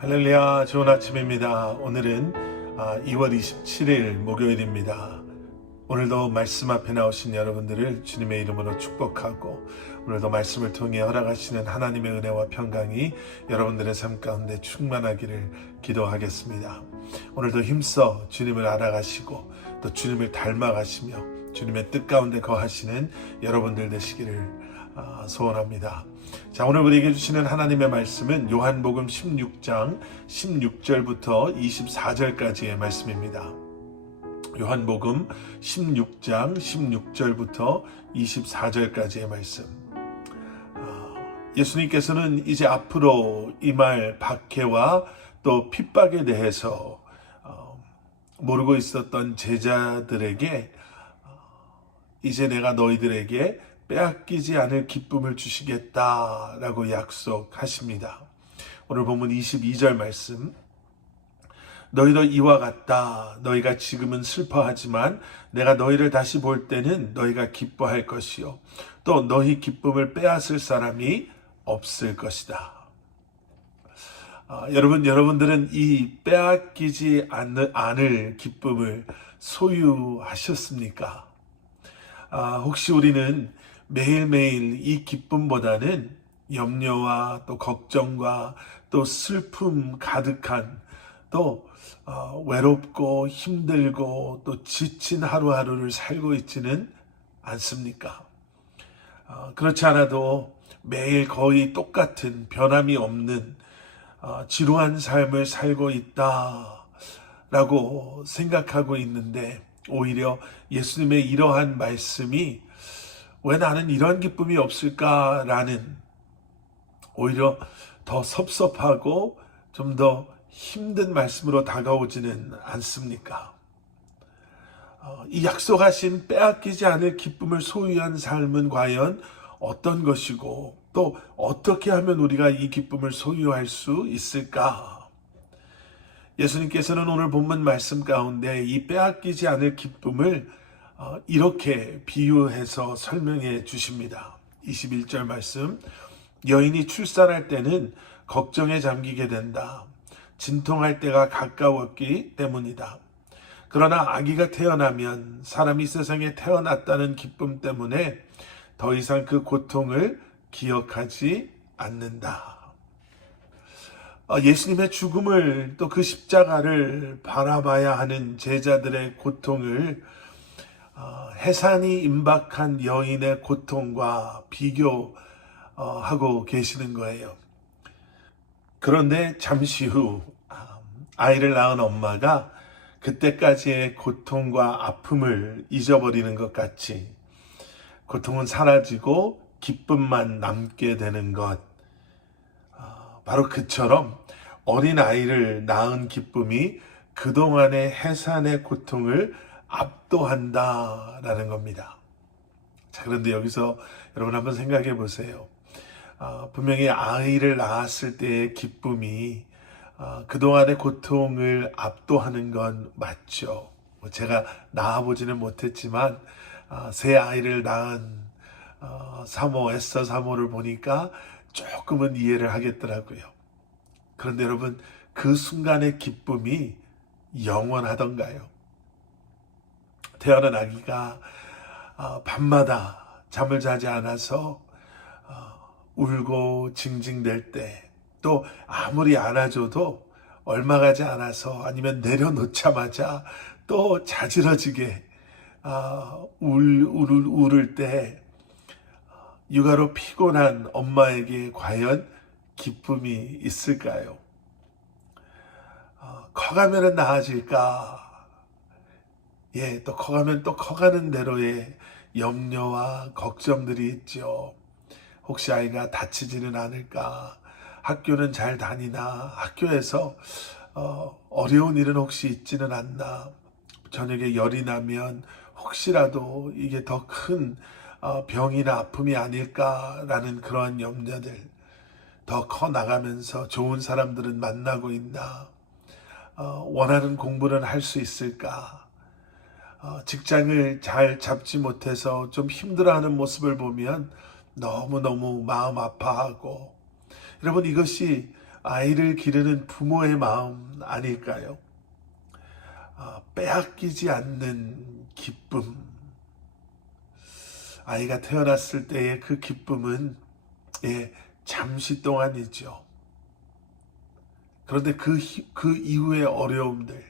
할렐루야, 좋은 아침입니다. 오늘은 2월 27일 목요일입니다. 오늘도 말씀 앞에 나오신 여러분들을 주님의 이름으로 축복하고 오늘도 말씀을 통해 허락하시는 하나님의 은혜와 평강이 여러분들의 삶 가운데 충만하기를 기도하겠습니다. 오늘도 힘써 주님을 알아가시고 또 주님을 닮아가시며 주님의 뜻 가운데 거하시는 여러분들 되시기를 소원합니다. 자, 오늘 우리에게 주시는 하나님의 말씀은 요한복음 16장 16절부터 24절까지의 말씀입니다. 요한복음 16장 16절부터 24절까지의 말씀. 예수님께서는 이제 앞으로 임할 박해와 또 핍박에 대해서 모르고 있었던 제자들에게 이제 내가 너희들에게 빼앗기지 않을 기쁨을 주시겠다라고 약속하십니다. 오늘 본문 22절 말씀. 너희도 이와 같다. 너희가 지금은 슬퍼하지만 내가 너희를 다시 볼 때는 너희가 기뻐할 것이요 또 너희 기쁨을 빼앗을 사람이 없을 것이다. 여러분들은 이 빼앗기지 않을 기쁨을 소유하셨습니까? 혹시 우리는 매일매일 이 기쁨보다는 염려와 또 걱정과 또 슬픔 가득한 또 외롭고 힘들고 또 지친 하루하루를 살고 있지는 않습니까? 그렇지 않아도 매일 거의 똑같은 변함이 없는 지루한 삶을 살고 있다라고 생각하고 있는데 오히려 예수님의 이러한 말씀이 왜 나는 이런 기쁨이 없을까라는 오히려 더 섭섭하고 좀 더 힘든 말씀으로 다가오지는 않습니까? 이 약속하신 빼앗기지 않을 기쁨을 소유한 삶은 과연 어떤 것이고 또 어떻게 하면 우리가 이 기쁨을 소유할 수 있을까? 예수님께서는 오늘 본문 말씀 가운데 이 빼앗기지 않을 기쁨을 이렇게 비유해서 설명해 주십니다. 21절 말씀. 여인이 출산할 때는 걱정에 잠기게 된다. 진통할 때가 가까웠기 때문이다. 그러나 아기가 태어나면 사람이 세상에 태어났다는 기쁨 때문에 더 이상 그 고통을 기억하지 않는다. 예수님의 죽음을 또 그 십자가를 바라봐야 하는 제자들의 고통을 해산이 임박한 여인의 고통과 비교하고 계시는 거예요. 그런데 잠시 후 아이를 낳은 엄마가 그때까지의 고통과 아픔을 잊어버리는 것 같이 고통은 사라지고 기쁨만 남게 되는 것. 바로 그처럼 어린 아이를 낳은 기쁨이 그동안의 해산의 고통을 압도한다라는 겁니다. 자, 그런데 여기서 여러분 한번 생각해 보세요. 분명히 아이를 낳았을 때의 기쁨이 그동안의 고통을 압도하는 건 맞죠. 제가 낳아보지는 못했지만 새 아이를 낳은 사모, 에스더 사모를 보니까 조금은 이해를 하겠더라고요. 그런데 여러분, 그 순간의 기쁨이 영원하던가요? 태어난 아기가 밤마다 잠을 자지 않아서 울고 징징댈 때 또 아무리 안아줘도 얼마 가지 않아서 아니면 내려놓자마자 또 자지러지게 울을 때 육아로 피곤한 엄마에게 과연 기쁨이 있을까요? 커가면 나아질까? 예, 또 커가면 또 커가는 대로의 염려와 걱정들이 있죠. 혹시 아이가 다치지는 않을까? 학교는 잘 다니나? 학교에서 어려운 일은 혹시 있지는 않나? 저녁에 열이 나면 혹시라도 이게 더 큰 병이나 아픔이 아닐까라는 그러한 염려들. 더 커 나가면서 좋은 사람들은 만나고 있나? 원하는 공부는 할 수 있을까? 직장을 잘 잡지 못해서 좀 힘들어하는 모습을 보면 너무너무 마음 아파하고 여러분 이것이 아이를 기르는 부모의 마음 아닐까요? 빼앗기지 않는 기쁨. 아이가 태어났을 때의 그 기쁨은 잠시 동안이죠. 그런데 그 이후의 어려움들,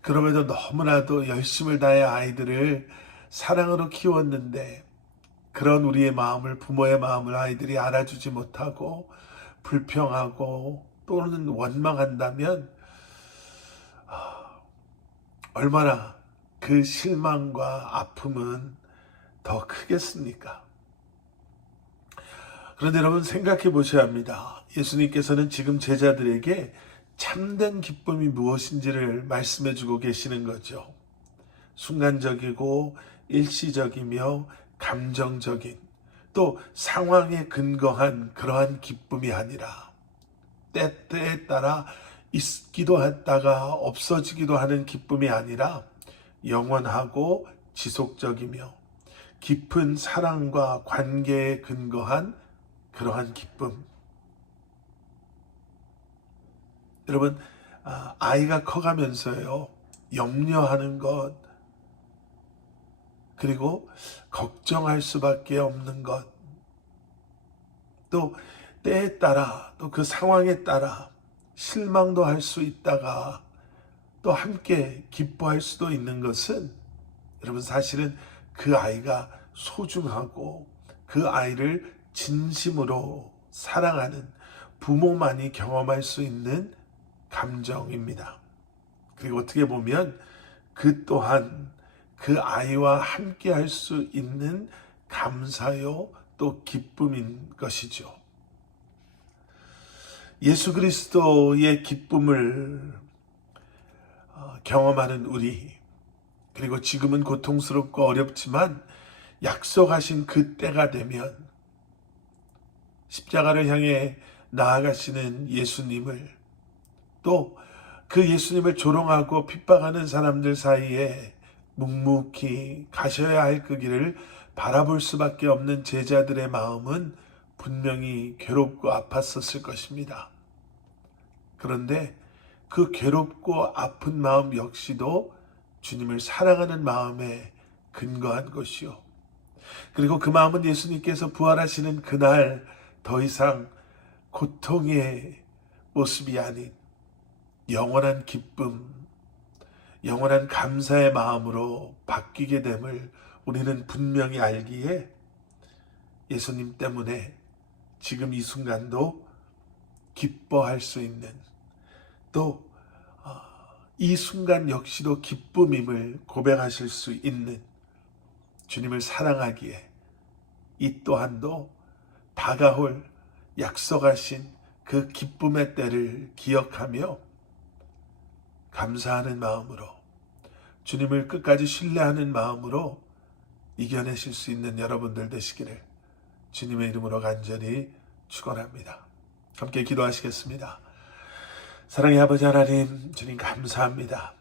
그럼에도 너무나도 열심을 다해 아이들을 사랑으로 키웠는데 그런 우리의 마음을, 부모의 마음을 아이들이 알아주지 못하고 불평하고 또는 원망한다면 얼마나 그 실망과 아픔은 더 크겠습니까? 그런데 여러분 생각해 보셔야 합니다. 예수님께서는 지금 제자들에게 참된 기쁨이 무엇인지를 말씀해 주고 계시는 거죠. 순간적이고 일시적이며 감정적인, 또 상황에 근거한 그러한 기쁨이 아니라 때때에 따라 있기도 했다가 없어지기도 하는 기쁨이 아니라 영원하고 지속적이며 깊은 사랑과 관계에 근거한 그러한 기쁨. 여러분, 아이가 커가면서요, 염려하는 것, 그리고 걱정할 수밖에 없는 것, 또 때에 따라, 또 그 상황에 따라 실망도 할 수 있다가 또 함께 기뻐할 수도 있는 것은 여러분 사실은 그 아이가 소중하고 그 아이를 진심으로 사랑하는 부모만이 경험할 수 있는 감정입니다. 그리고 어떻게 보면 그 또한 그 아이와 함께 할 수 있는 감사요 또 기쁨인 것이죠. 예수 그리스도의 기쁨을 경험하는 우리, 그리고 지금은 고통스럽고 어렵지만 약속하신 그 때가 되면 십자가를 향해 나아가시는 예수님을, 또 그 예수님을 조롱하고 핍박하는 사람들 사이에 묵묵히 가셔야 할 그 길을 바라볼 수밖에 없는 제자들의 마음은 분명히 괴롭고 아팠었을 것입니다. 그런데 그 괴롭고 아픈 마음 역시도 주님을 사랑하는 마음에 근거한 것이요. 그리고 그 마음은 예수님께서 부활하시는 그날 더 이상 고통의 모습이 아닌 영원한 기쁨, 영원한 감사의 마음으로 바뀌게 됨을 우리는 분명히 알기에 예수님 때문에 지금 이 순간도 기뻐할 수 있는, 또 이 순간 역시도 기쁨임을 고백하실 수 있는 주님을 사랑하기에 이 또한도 다가올 약속하신 그 기쁨의 때를 기억하며 감사하는 마음으로, 주님을 끝까지 신뢰하는 마음으로 이겨내실 수 있는 여러분들 되시기를 주님의 이름으로 간절히 축원합니다. 함께 기도하시겠습니다. 사랑의 아버지 하나님, 주님 감사합니다.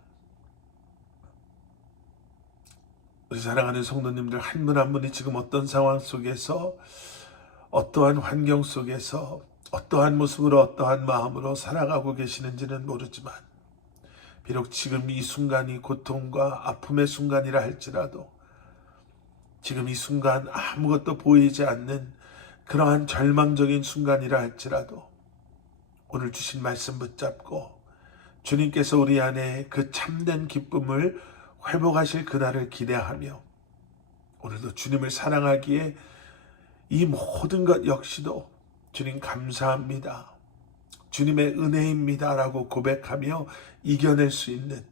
우리 사랑하는 성도님들 한 분 한 분이 지금 어떤 상황 속에서, 어떠한 환경 속에서, 어떠한 모습으로, 어떠한 마음으로 살아가고 계시는지는 모르지만 비록 지금 이 순간이 고통과 아픔의 순간이라 할지라도, 지금 이 순간 아무것도 보이지 않는 그러한 절망적인 순간이라 할지라도 오늘 주신 말씀 붙잡고 주님께서 우리 안에 그 참된 기쁨을 회복하실 그날을 기대하며 오늘도 주님을 사랑하기에 이 모든 것 역시도 주님 감사합니다, 주님의 은혜입니다 라고 고백하며 이겨낼 수 있는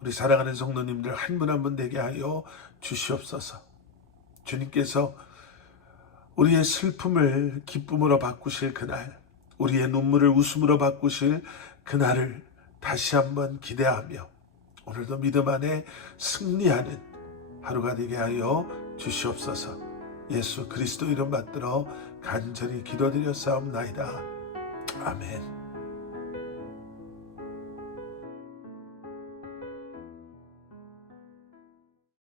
우리 사랑하는 성도님들 한 분 한 분 되게 하여 주시옵소서. 주님께서 우리의 슬픔을 기쁨으로 바꾸실 그날, 우리의 눈물을 웃음으로 바꾸실 그날을 다시 한번 기대하며 오늘도 믿음 안에 승리하는 하루가 되게 하여 주시옵소서. 예수 그리스도 이름 받들어 간절히 기도드려 싸움나이다. 아멘.